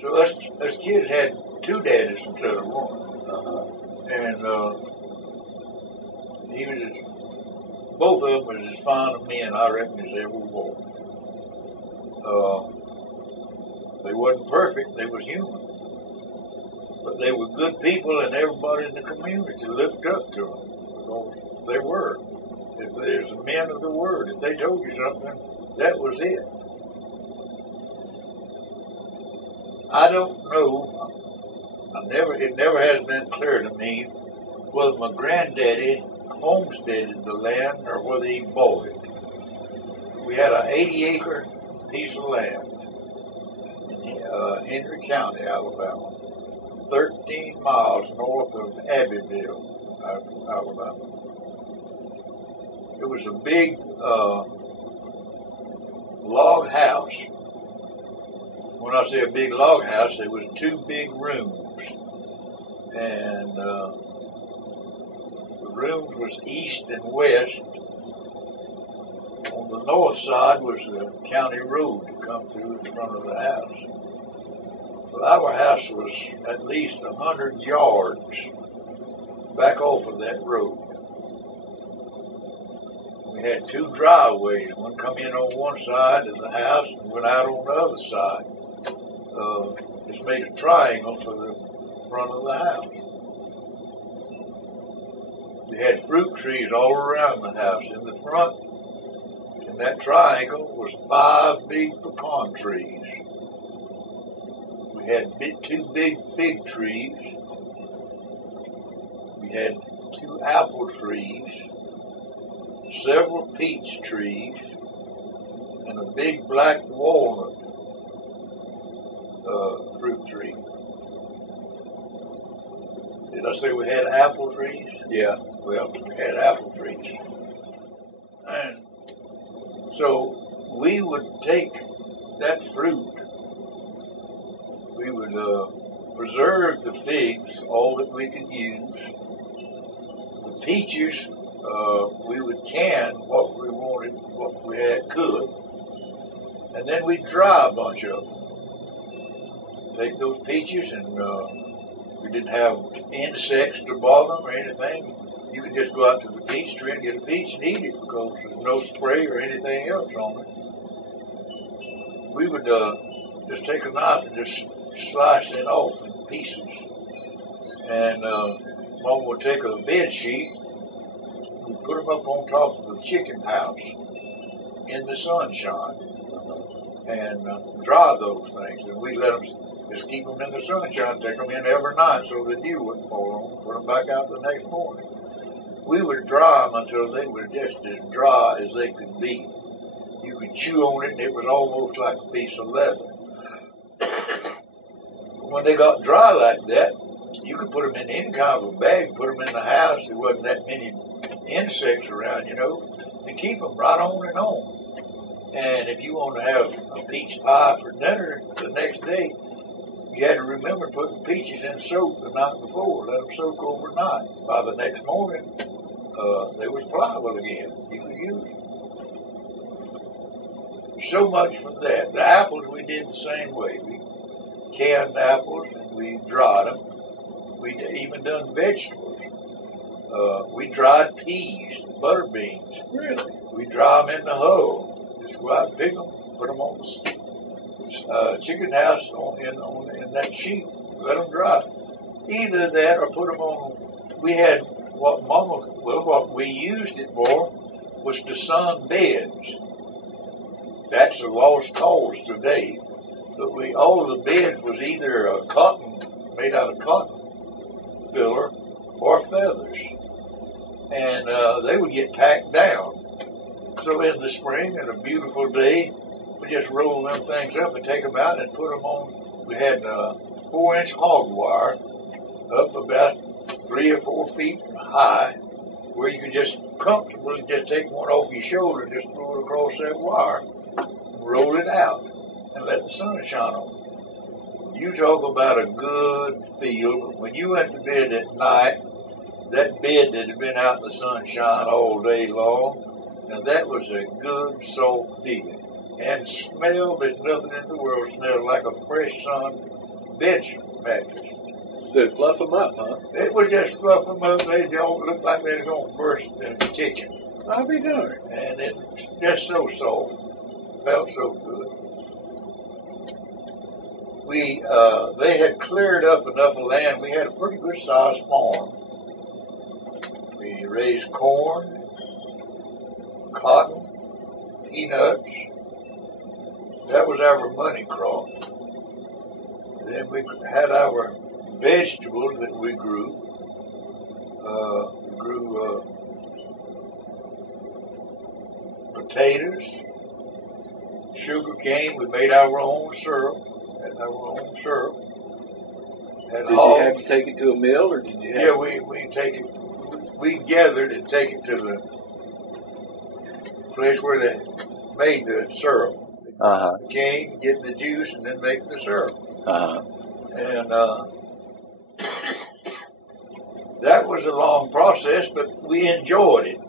So us kids had two daddies instead of one. And he was both of them was as fond of me, and I reckon, as ever was. They wasn't perfect, they was human. But they were good people, and everybody in the community looked up to them. Because they were. If there's men of the word, if they told you something, that was it. I don't know. It never has been clear to me whether my granddaddy homesteaded the land or whether he bought it. We had an 80-acre piece of land in Henry County, Alabama, 13 miles north of Abbeville, Alabama. It was a big log house. When I say a big log house, there was two big rooms, and the rooms was east and west. On the north side was the county road to come through in front of the house. But our house was at least 100 yards back off of that road. We had two driveways. One come in on one side of the house and went out on the other side. It's made a triangle for the front of the house. We had fruit trees all around the house. In the front, in that triangle, was 5 big pecan trees. We had two big fig trees. We had 2 apple trees, several peach trees, and a big black walnut fruit tree. Did I say we had apple trees? Yeah. Well, we had apple trees. And so we would take that fruit, we would preserve the figs, all that we could use. The peaches, we would can what we wanted, what we could, and then we'd dry a bunch of them. Take those peaches, and we didn't have insects to bother them or anything. You could just go out to the peach tree and get a peach and eat it because there's no spray or anything else on it. We would just take a knife and just slice it off in pieces. And Mom would take a bed sheet, we'd put them up on top of the chicken house in the sunshine and dry those things. And we'd let them just keep them in the sunshine, take them in every night so the dew wouldn't fall on them, put them back out the next morning. We would dry them until they were just as dry as they could be. You could chew on it and it was almost like a piece of leather. When they got dry like that, you could put them in any kind of a bag, put them in the house. There wasn't that many insects around, and keep them right on and on. And if you want to have a peach pie for dinner the next day, you had to remember to put the peaches in soak the night before. Let them soak overnight. By the next morning, they was pliable again. You could use them. So much for that. The apples we did the same way. We canned apples and we dried them. We even done vegetables. We dried peas, butter beans. Really? We dry them in the hull. Just go out and pick them, put them on the chicken house in that sheet. Let them dry. Either that or put them on. We had what we used it for was to sun beds. That's a lost cause today. But all the beds was either a made out of cotton filler or feathers. And they would get tacked down. So in the spring, on a beautiful day, we just roll them things up and take them out and put them on. We had 4-inch hog wire up about 3 or 4 feet high, where you could just comfortably just take one off your shoulder and just throw it across that wire, roll it out, and let the sun shine on it. You talk about a good feel. When you went to bed at night, that bed that had been out in the sunshine all day long, now that was a good, soft feeling. And smell, there's nothing in the world smelled like a fresh sun bed mattress. So it fluff them up, huh? It would just fluff them up. They don't look like they're going to burst in the kitchen. I'll be darned. And it was just so soft. Felt so good. They had cleared up enough land. We had a pretty good sized farm. We raised corn, cotton, peanuts. That was our money crop. Then we had our vegetables that we grew. We grew potatoes, sugar cane. We made our own syrup. Had our own syrup. Did you have to take it to a mill, or did you? Yeah, we take it. We gathered and take it to the place where they made the syrup. Cane, get the juice, and then make the syrup. And that was a long process, but we enjoyed it.